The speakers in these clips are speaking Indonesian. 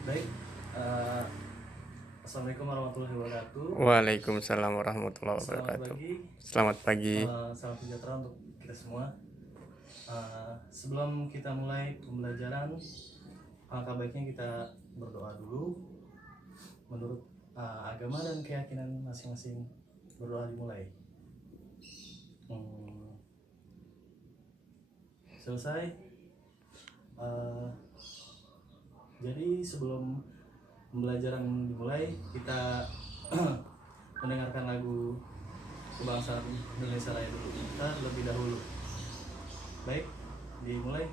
Baik, eh, Assalamualaikum warahmatullahi wabarakatuh. Waalaikumsalam warahmatullahi Selamat wabarakatuh. pagi, Selamat pagi. salam sejahtera untuk kita semua. Sebelum kita mulai pembelajaran, alangkah baiknya kita berdoa dulu. Menurut agama dan keyakinan masing-masing, berdoa dimulai. Selesai. Jadi sebelum pembelajaran dimulai, kita mendengarkan lagu kebangsaan Indonesia Raya dulu kita lebih dahulu. Baik, dimulai.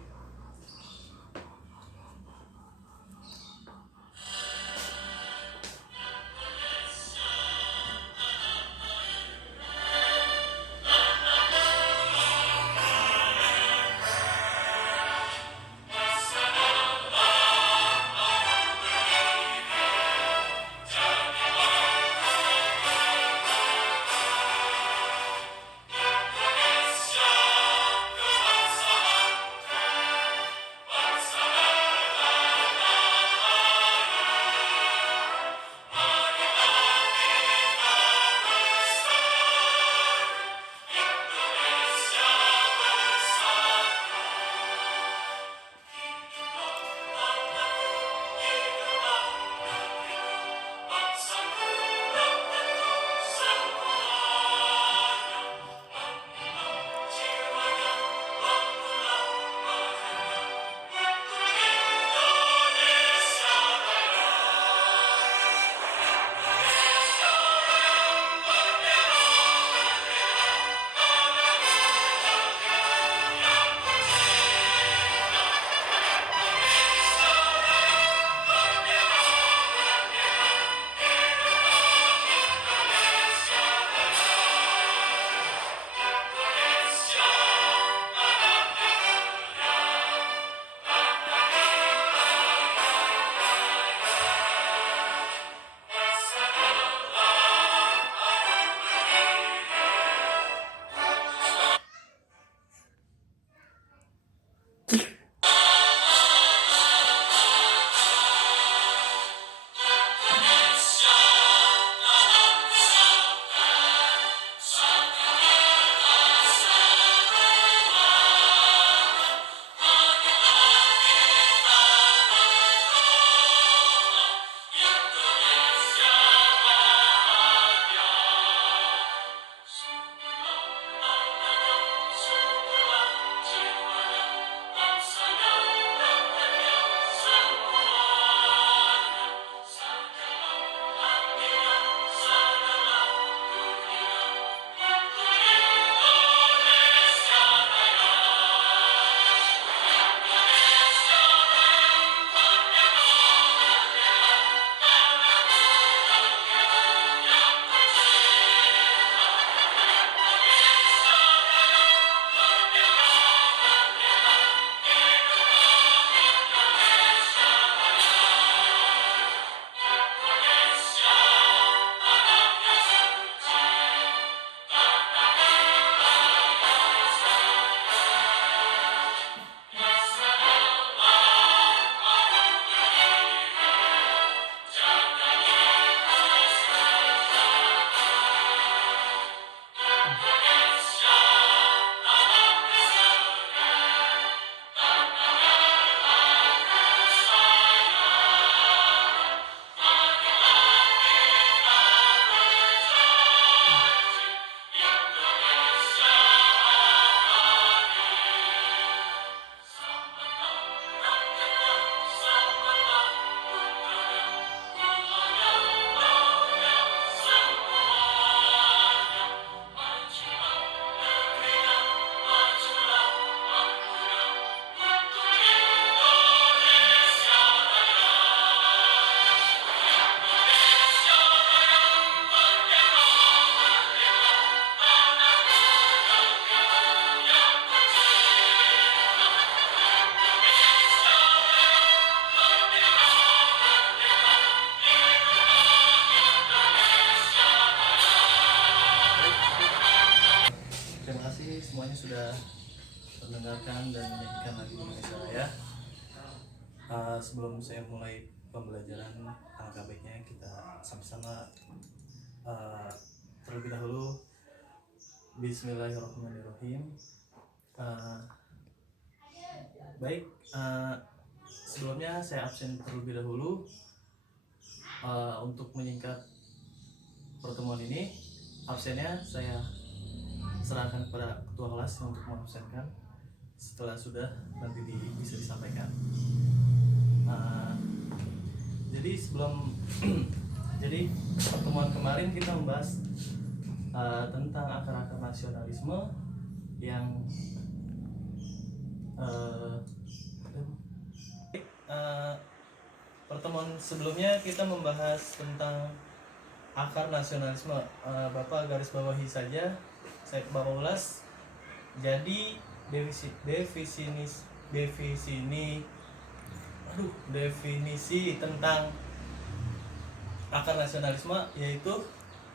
Terima kasih semuanya sudah mendengarkan dan menyanyikan lagu Indonesia Raya. Sebelum saya mulai pembelajaran, alangkah baiknya kita sama-sama terlebih dahulu Bismillahirrahmanirrahim. Baik, sebelumnya saya absen terlebih dahulu. Untuk menyingkat pertemuan ini, absennya saya serahkan kepada ketua kelas untuk mengabsenkan. Setelah sudah nanti bisa disampaikan. Jadi jadi pertemuan kemarin kita membahas tentang akar-akar nasionalisme yang pertemuan sebelumnya kita membahas tentang akar nasionalisme. Bapak garis bawahi saja, saya Bapak ulas. Jadi definisi tentang akar nasionalisme yaitu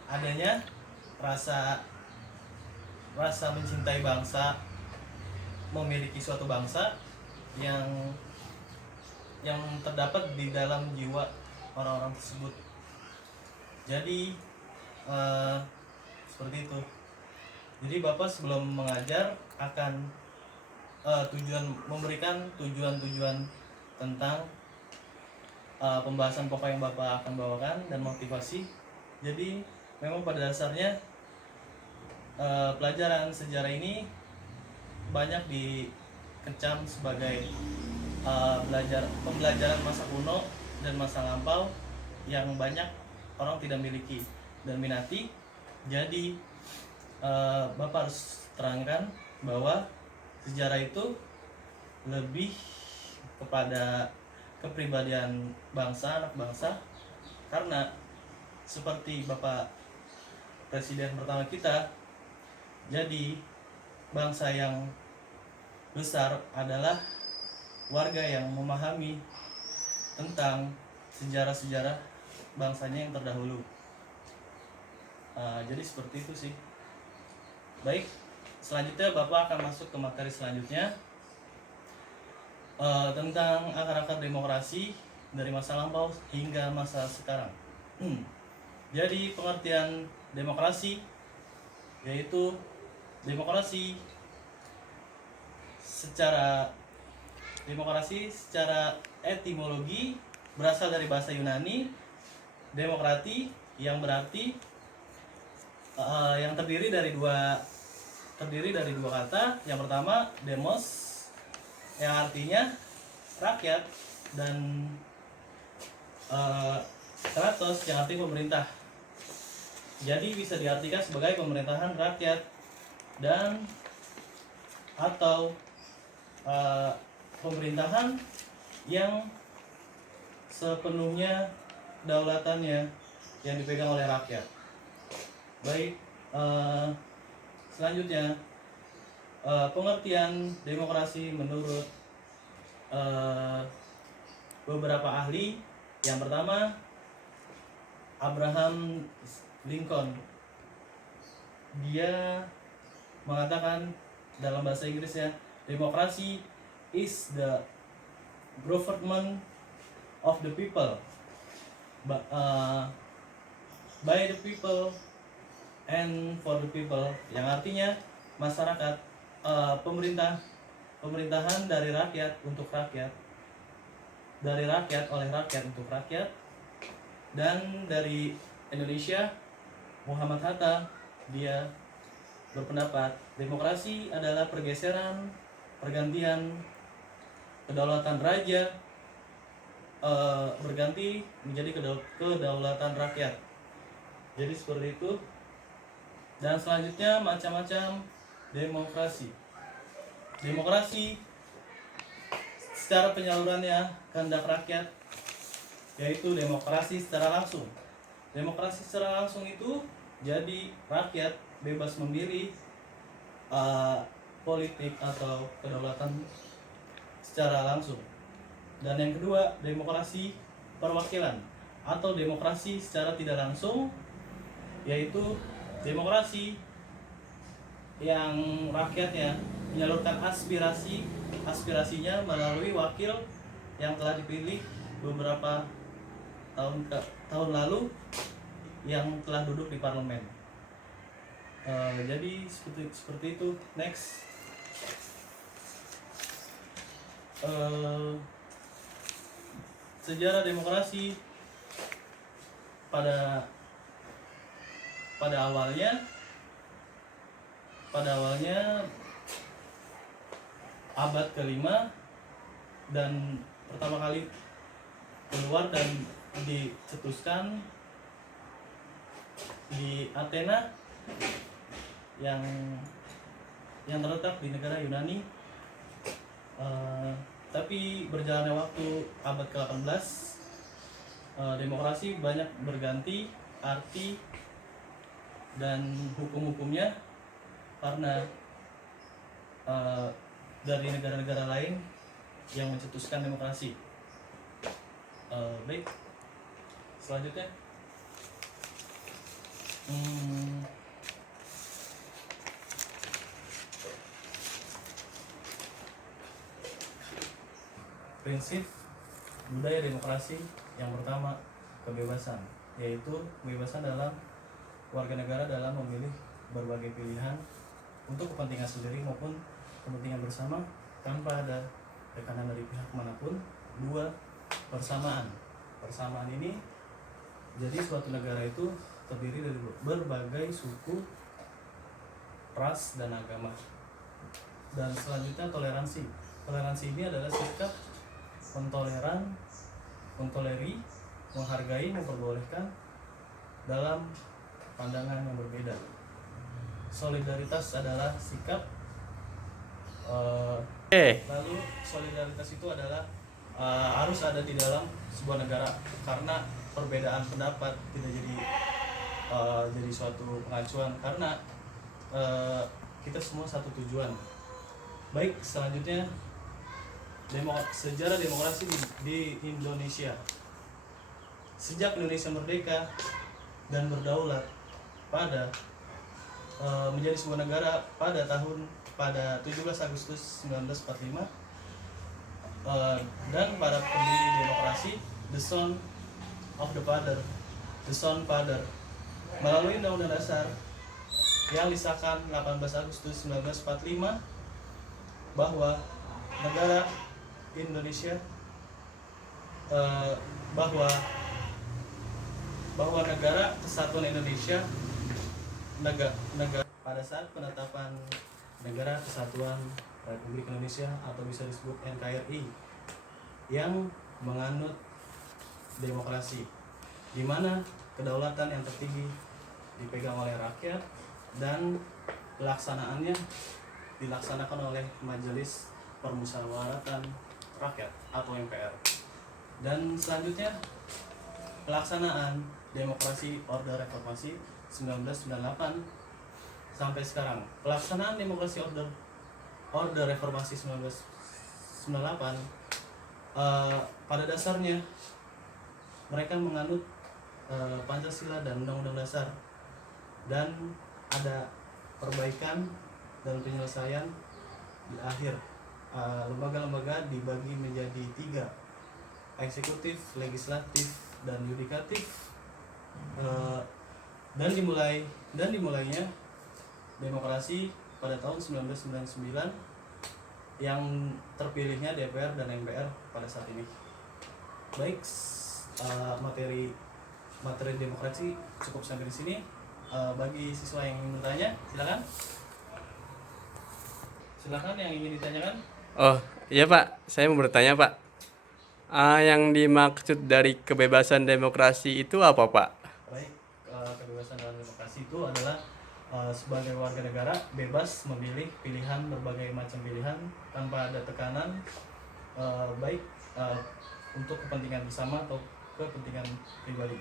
adanya rasa mencintai bangsa, memiliki suatu bangsa yang terdapat di dalam jiwa orang-orang tersebut. Jadi seperti itu. Jadi Bapak sebelum mengajar akan memberikan tujuan-tujuan tentang pembahasan pokok yang Bapak akan bawakan dan motivasi. Jadi memang pada dasarnya pelajaran sejarah ini banyak dikecam sebagai pembelajaran masa kuno dan masa lampau yang banyak orang tidak miliki dan minati. Jadi Bapak harus terangkan bahwa sejarah itu lebih kepada kepribadian bangsa, anak bangsa, karena seperti Bapak Presiden pertama kita, jadi bangsa yang besar adalah warga yang memahami tentang sejarah-sejarah bangsanya yang terdahulu. Jadi seperti itu sih. Baik, selanjutnya Bapak akan masuk ke materi selanjutnya tentang akar-akar demokrasi dari masa lampau hingga masa sekarang. Jadi pengertian demokrasi yaitu demokrasi secara etimologi berasal dari bahasa Yunani demokrati yang berarti yang terdiri dari dua kata. Yang pertama demos yang artinya rakyat dan kratos yang artinya pemerintah. Jadi bisa diartikan sebagai pemerintahan rakyat dan atau pemerintahan yang sepenuhnya daulatannya yang dipegang oleh rakyat. Baik, selanjutnya pengertian demokrasi menurut beberapa ahli. Yang pertama Abraham Lincoln, dia mengatakan dalam bahasa Inggrisnya, demokrasi is the government of the people, by the people and for the people, yang artinya masyarakat, pemerintahan dari rakyat untuk rakyat, dari rakyat oleh rakyat untuk rakyat. Dan dari Indonesia, Muhammad Hatta, dia berpendapat demokrasi adalah pergantian kedaulatan raja berganti menjadi kedaulatan rakyat. Jadi seperti itu. Dan selanjutnya macam-macam demokrasi. Demokrasi secara penyalurannya kehendak rakyat, yaitu demokrasi secara langsung. Demokrasi secara langsung itu jadi rakyat bebas memilih politik atau kedaulatan secara langsung. Dan yang kedua, demokrasi perwakilan atau demokrasi secara tidak langsung, yaitu demokrasi yang rakyatnya menyalurkan aspirasinya melalui wakil yang telah dipilih beberapa tahun lalu yang telah duduk di parlemen. Jadi seperti itu. Next, sejarah demokrasi pada awalnya abad kelima, dan pertama kali keluar dan dicetuskan di Athena yang terletak di negara Yunani. Tapi berjalannya waktu abad ke-18, demokrasi banyak berganti arti dan hukum-hukumnya karena dari negara-negara lain yang mencetuskan demokrasi. Baik, selanjutnya prinsip budaya demokrasi yang pertama, kebebasan, yaitu kebebasan dalam warga negara dalam memilih berbagai pilihan untuk kepentingan sendiri maupun kepentingan bersama tanpa ada tekanan dari pihak manapun. Dua, persamaan ini, jadi suatu negara itu terdiri dari berbagai suku, ras, dan agama. Dan selanjutnya toleransi ini adalah sikap mentoleri, menghargai, memperbolehkan dalam pandangan yang berbeda. Solidaritas adalah sikap lalu solidaritas itu adalah harus ada di dalam sebuah negara, karena perbedaan pendapat tidak jadi suatu pengacuan, karena kita semua satu tujuan. Baik, selanjutnya sejarah demokrasi di Indonesia. Sejak Indonesia merdeka dan berdaulat menjadi sebuah negara pada 17 Agustus 1945, dan para pendiri demokrasi, the son father, melalui Undang-Undang Dasar yang disahkan 18 Agustus 1945, bahwa negara Indonesia bahwa negara kesatuan Indonesia, negara pada saat penetapan Negara Kesatuan Republik Indonesia atau bisa disebut NKRI, yang menganut demokrasi, di mana kedaulatan yang tertinggi dipegang oleh rakyat dan pelaksanaannya dilaksanakan oleh Majelis Permusyawaratan Rakyat atau MPR. Dan selanjutnya pelaksanaan demokrasi Orde Reformasi 1998 sampai sekarang. Pelaksanaan demokrasi Orde Reformasi 1998 pada dasarnya mereka menganut Pancasila dan Undang-Undang Dasar, dan ada perbaikan dan penyelesaian di akhir. Lembaga-lembaga dibagi menjadi 3, eksekutif, legislatif, dan yudikatif, dan dimulainya demokrasi pada tahun 1999 yang terpilihnya DPR dan MPR pada saat ini. Baik, materi demokrasi cukup sampai di sini. Bagi siswa yang ingin bertanya, silakan yang ingin ditanyakan. Oh iya Pak, saya mau bertanya Pak. Yang dimaksud dari kebebasan demokrasi itu apa Pak? Baik, kebebasan dalam demokrasi itu adalah sebagai warga negara bebas memilih pilihan, berbagai macam pilihan tanpa ada tekanan, baik untuk kepentingan bersama atau kepentingan pribadi.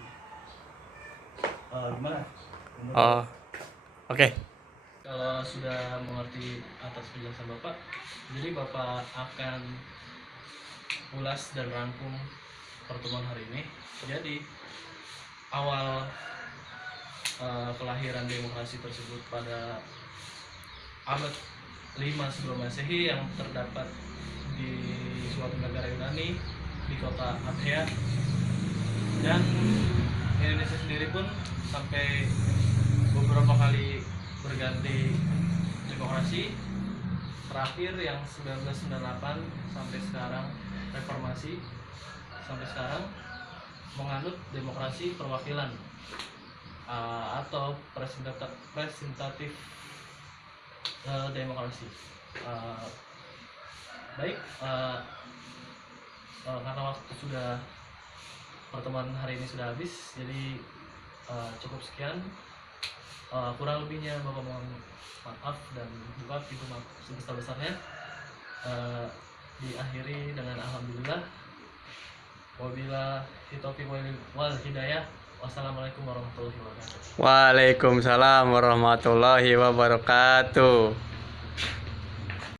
Gimana? Oh, oke. Kalau sudah mengerti atas penjelasan Bapak, jadi Bapak akan ulas dan rangkum pertemuan hari ini. Jadi awal kelahiran demokrasi tersebut pada abad 5 sebelum Masehi yang terdapat di suatu negara Yunani di kota Athena, Dan Indonesia sendiri pun sampai beberapa kali berganti demokrasi, terakhir yang 1998 sampai sekarang reformasi sampai sekarang menganut demokrasi perwakilan atau presentatif demokrasi. Baik, karena waktu sudah pertemuan hari ini sudah habis, jadi cukup sekian. Kurang lebihnya Bapak mohon maaf dan juga pintu maaf sebesar-besarnya. Diakhiri dengan alhamdulillah. Wabillahi taufiq wal hidayah. Wassalamualaikum warahmatullahi wabarakatuh. Waalaikumsalam warahmatullahi wabarakatuh.